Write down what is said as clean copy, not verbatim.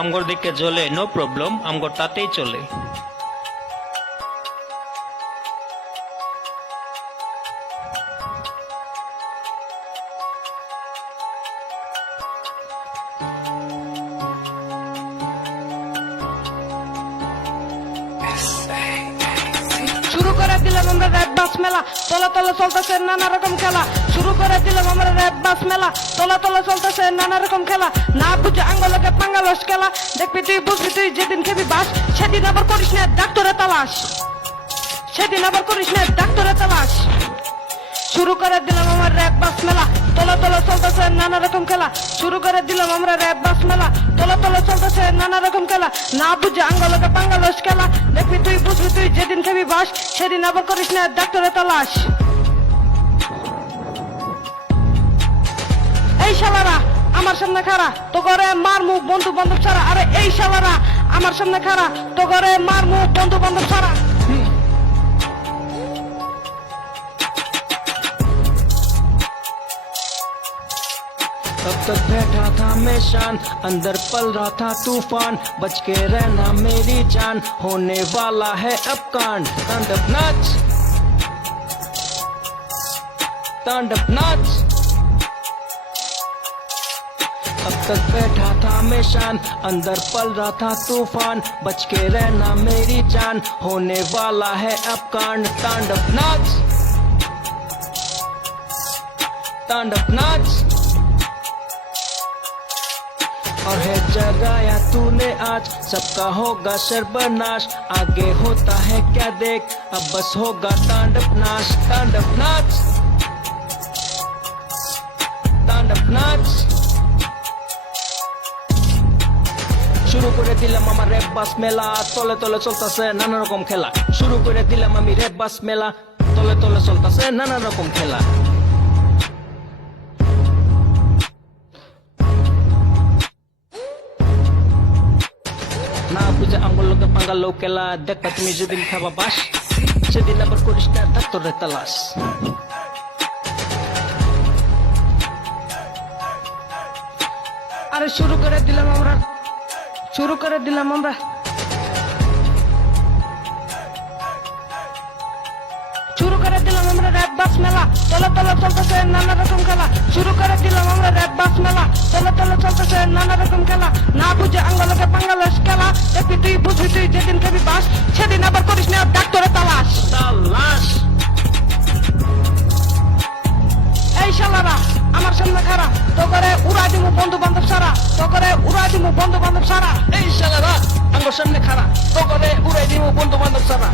আমগর দিকে জ্বলে no problem, আমগর তাতেই চলে। শুরু করে দিলাম আমরা র্যাপ বাস মেলা, তলে তলে চলতেছে নানা রকম খেলা। শুরু করে দিলাম আমরা র্যাপ বাস মেলা, তলে তলে চলতেছে নানা রকম খেলা। না বুঝে আঙ্গলকে পাঙ্গালস খেলা, দেখবি তুই বুঝবি তুই যেদিন খেবি বাস, সেদিন আবার করিস না ডাক্তারে তালাশ, সেদিন আবার করিস না ডাক্তারে তালাশ। শুরু করে দিলাম আমার র্যাপ বাস মেলা, তলে তলে চলতেছে নানা রকম খেলা। শুরু করে দিলাম আমরা র্যাপ বাস মেলা, তলে তলে চলতেছে নানা রকম খেলা। না বুঝে আঙ্গলকে পাঙ্গালস খেলা, দেখবি তুই বুঝবি তুই যেদিন খেবি বাস, সেদিন আবার করিস না ডাক্তারে তালাশ। এই শালারা আমার সামনে খাড়া, তো করে মার মুখ বন্ধু বান্ধব ছাড়া। আরে এই শালারা আমার সামনে খাড়া, তো করে মার মুখ বন্ধু বান্ধব ছাড়া। तब तक बैठा था मैं शान, अंदर पल रहा था तूफान, बच के रहना मेरी जान, होने वाला है अब कांड। तांडव नाच, तांडव नाच। अब तक बैठा था मैं शान, अंदर पल रहा था तूफान, बच के रहना मेरी जान, होने वाला है अब कांड। तांडव नाच, तांडव नाच। और है जगाया तूने आज, सबका होगा सर्वनाश, आगे होता है क्या देख, अब बस होगा तांडव नाच। तांडव नाच, तांडव नाच। শুরু করে দিলাম আমার র্যাপ বাস মেলা, তলে তলে চলতেছে নানা রকম খেলা। শুরু করে দিলাম আমি র্যাপ বাস মেলা, তলে তলে চলতেছে নানা রকম খেলা। না বুঝে আঙ্গুলকে পাঙ্গালো খেলা, দেখবা তুমি যেদিন খাবা বাস, সেদিন আবার করিস না ডাক্তারের তালাশ। আরে শুরু করে দিলাম আমরা, শুরু করে দিলাম আমরা, শুরু করে দিলাম আমরা র্যাপ বাস মেলা, তলে তলে চলতেছে নানা রকম খেলা। শুরু করে দিলাম আমরা র্যাপ বাস মেলা, তলে তলে চলতেছে নানা রকম খেলা। না বুঝে আঙ্গলকে পাঙ্গালস খেলা, দেখবি তুই বুঝবি তুই যেদিন খেবি বাস, সেদিন আবার করিস না ডাক্তারে তালাশ। তালাশ। এই শালারা আমার সামনে খাড়া, তো করে উড়া দিমু বন্ধু বান্ধব সারা, তো করে উড়া দিমু বন্ধু বান্ধব সারা। এই শালারা আঙ্গুর সামনে খাড়া, তো করে উড়াই দিব বন্ধু বান্ধব সারা।